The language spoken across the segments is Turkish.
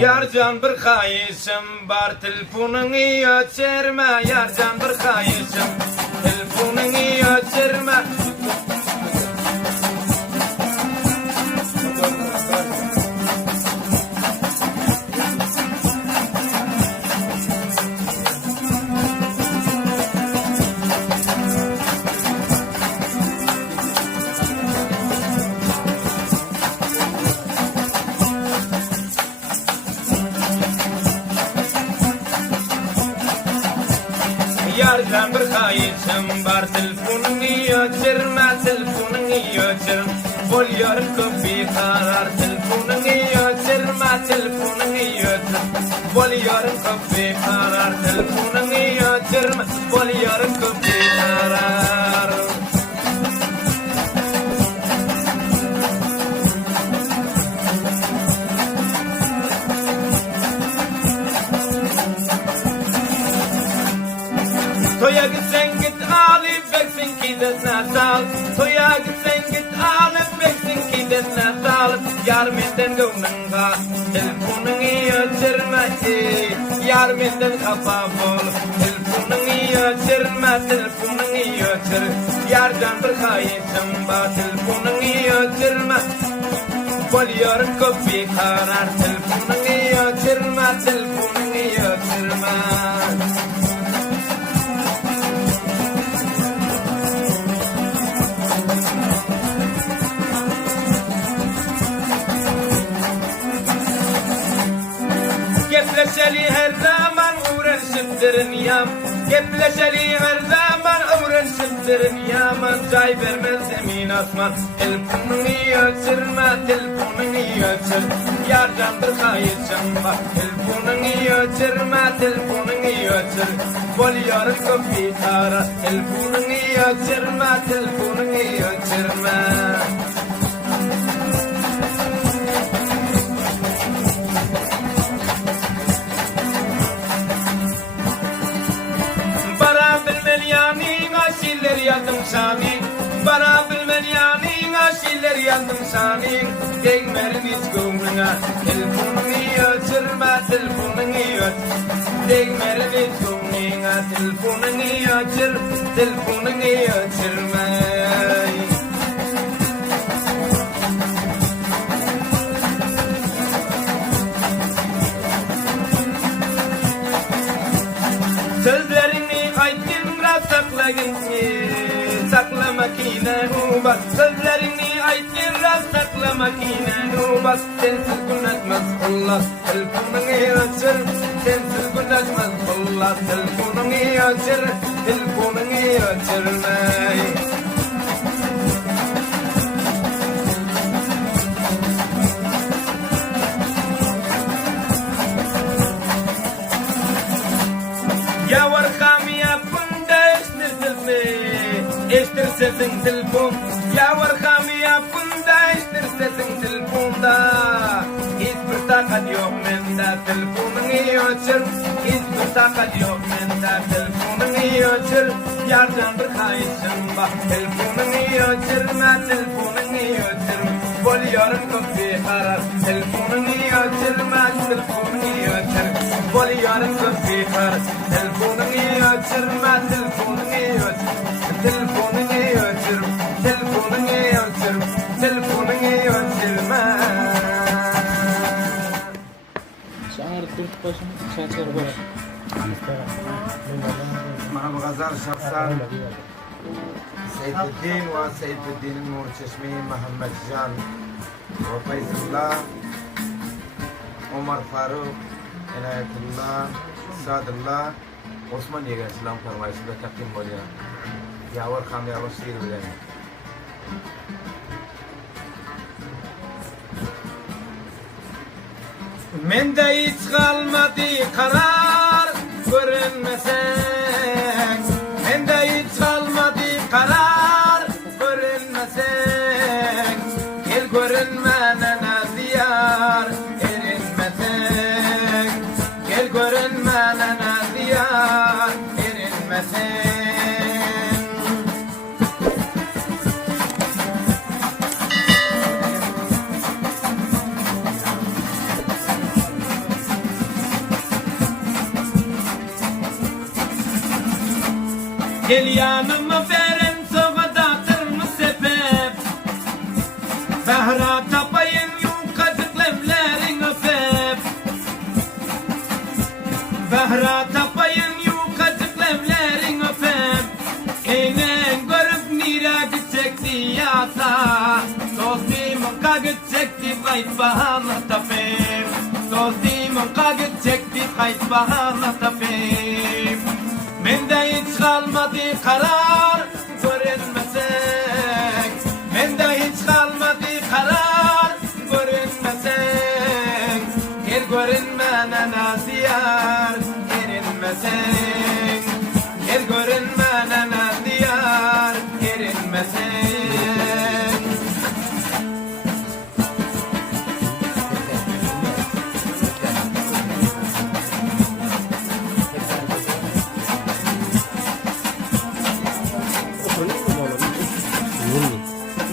Yarcan bir kayışım bar telefonunu açırma. Yarcan bir kayışım telefonunu açırma. Yarcan bir kayışım var telefonunu açırma. Telefonunu açırma. Bol yarın kapı karar telefonunu açırma. Telefonunu açırma. Bol yarın kapı karar telefonunu açırma. Bol yarın kapı karar. Toya gitsen git alıp beksin ki de nasal. Toya gitsen git alıp beksin ki de nasal. Yar menden gönlünga telefonunu açırma. Yar menden kafa bol telefonunu açırma. Telefonunu açır. Yarcan bir kayışım var telefonunu açırma. Bol yarın kapı karar telefonunu açırma. Telefonunu açırma. Gepleşeli her zaman uğraşıp dünyam. Gepleşeli her zaman uğraşıp dünyam. Cay vermez zemin asman. Telefonunu açırma. Telefonunu açır. Yarcan bir kayışım var. Telefonunu açırma. Telefonunu açır. Bol yarın kapı karar. Telefonunu açırma. Telefonunu açırma. Yandım sani, bara bilmen yani aşiller yandım sani. Değmerin hiç gönlüne, telefonunu açırma, telefonunu aç. Değmerin hiç gönlüne, telefonunu açır, telefonunu açırma. Sözlerini aytın rast saklayın. Saklamak yine bas. Sözlerini aytın rast saklamak yine bas. Sensiz gün etmez Allah. Telefonunu açır. Sensiz gün etmez Allah. Telefonunu açır. Telefonunu açırma. Yavur kamiyapında estir sesin telefon. Yavur kamiyapında estir sesin telefonda. Hiçbir takat yok mende telefonunu açır. Hiçbir takat yok mende telefonunu açır. Yardan bir kayışım var telefonunu açırma. Telefonunu açır. Bol yarın kapı karar telefonunu açırma. Telefonunu açır. Bol yarın kapı karar telefonunu açırma. Telefonunu açır. Telefonunu açır. Telefonunu açır. Telefonunu açırma. Şahar Türk başını çağır var. Mahmud Gazal şahsan Seyfuddin ve Seyfuddin'in Nur Çeşmi, Muhammed Can ve Feyzullah, Omar Faruk, Inayetullah, Sadullah, Osman Yegan İslam farmayışında takdim oluyor. Yavur kamyavur şiir bilen. Mende hiç kalmadı karar görünmesen. Mende hiç kalmadı karar görünmesen. Gel görünmene diyar erinmesen. Gel görünmene diyar erinmesen. Gel yanıma veren soğudatır mı sebep? Behra tapayın yumkacık lemlerin öpep. Behra tapayın yumkacık lemlerin öpep. Eynen görüp nira gidecekti yasa. Dostimın ka gidecekti kayıp bahana tapem. Dostimın ka gidecekti kayıp bahana tapem. Mende hiç kalmadı karar görünmesek. Mende hiç kalmadı karar görünmesek. Gel görünmene naziyar erinmesek. Gel görünmene naziyar erinmesek.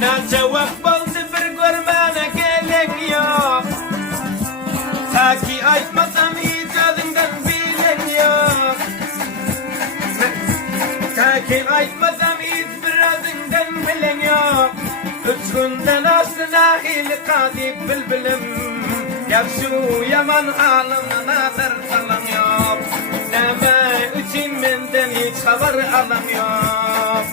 Ne cevap buldu bir görmene gelen yok. Ta ki aytmasam icadından bilen yok. Ta ki aytmasam hiçbirazından bilen yok. Üç günden aslına hili kadik bilbilim. Yakşı yaman halımı nazar salam yok. Neme için menden hiç haber alam yok.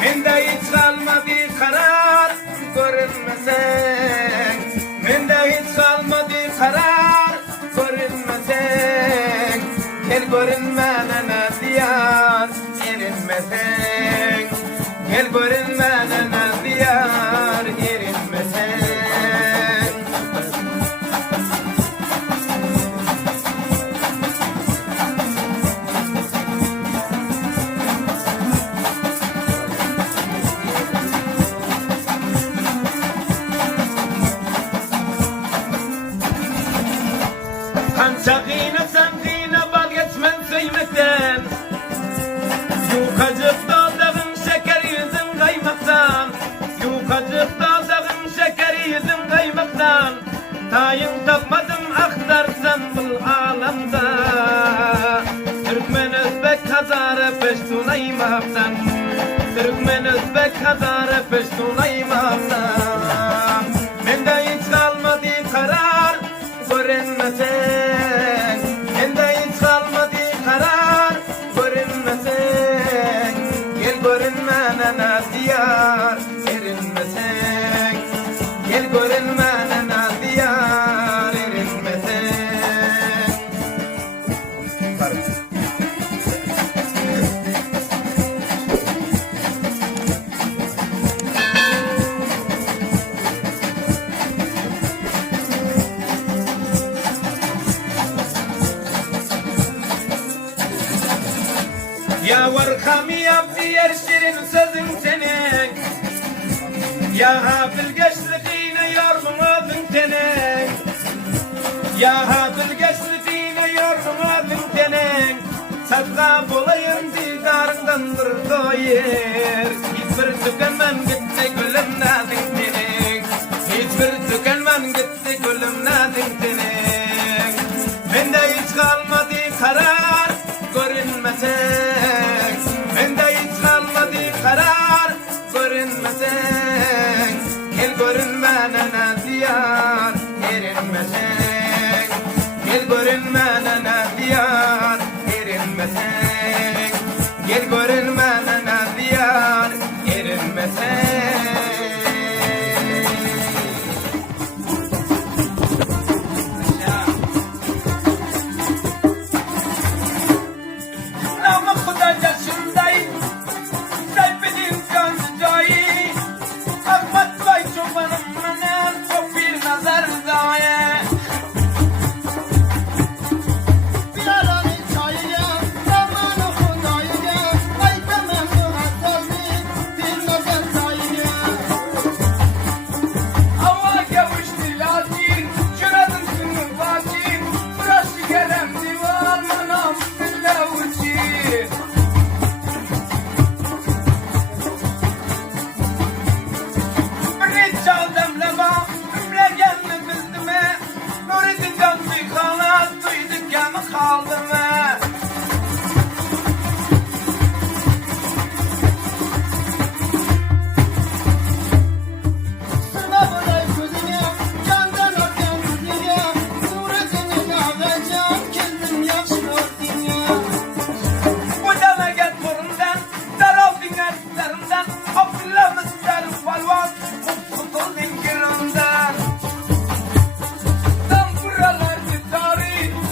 Mende hiç kalmadı karar görünmesen. Mende hiç kalmadı karar görünmesen. Gel görünmene diyar erinmesen. Gel görünmene diyar erinmesen. Kança kıynasam kıyna bal geçmen kıymetten. Yukacık dağdağın şeker yüzün kaymaktan. Yukacık dağdağın şeker yüzün kaymaktan. Tayın tapmadım aktarsan bu alamda. Türkmen Özbek Hazara Peştun aymaktan. Türkmen Özbek Hazara Peştun aymaktan. Mende hiç kalmadı karar görünmesen. Mende hiç kalmadı karar görünmesen. Gel görünmene naziyar erinmesen. Gel görünmene naziyar erinmesen. Ya varkam yaptı yer şirin sözün senin. Ya hafil geçliğine yorgun adın senin. Ya hafil geçliğine yorgun adın senin. Sadaka bulayım didarındandır doyur. Hiçbir tükenmem gitti gülüm nadın senin. Hiçbir tükenmem gitti gülüm nadın senin. Mende hiç kalmadı karar görünmesen. Mende hiç kalmadı karar görünmesen. Gel görünmene naziyar erinmesen. Gel görünmene naziyar erinmesen. Gel görünmene naziyar erinmesen.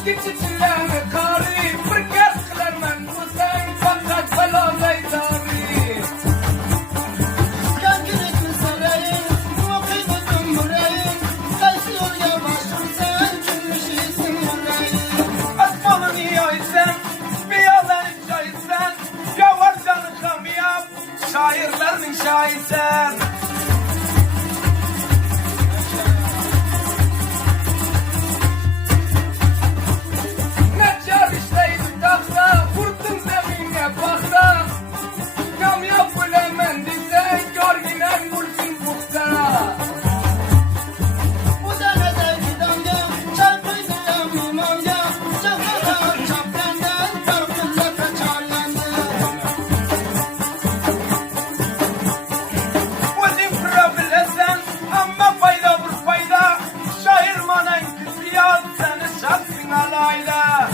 Geçicilerine kari, bir kez kılarman bu sen fakat belalay dari. Kalkırık mı sarayın, muhabbet umurayın, kaysı yol yavaşım sen, cümüşüsün yüreğin. Asmanın iyi aysen, bir yalan şahitsen, yavaş canı kamyap, şairlerin şahitsen. Neçer işleydi takla, vurdum zemine bakla. Kamyap bilemen diysen, görgünen bulsun bukta. Bu denede gidamya, çarpıydı yamimamya, çapkadan çaplandan, korkunla kaçarlandı. Özün kurabilesen, ama fayda bir fayda. Şair manen kısiyat, seni şaksın alayla.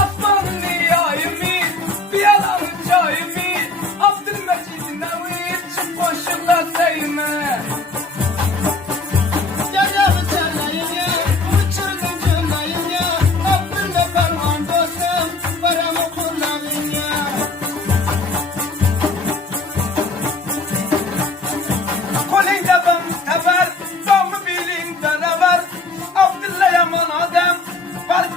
Asmanın niyayimi, bir yalanı çayımı, Abdülmecid Nevit, şu boşluğa seyme. Yarabı çarlayın ya, uçurdum cümleyin ya, Abdülme ferman dostum, paramı kullanın ya. Koleyde ben teber, damı bilin beraber. Abdüllah yaman adam, var.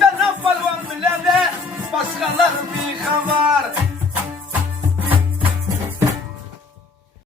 Dana palvan bile de, başkaları bir haber.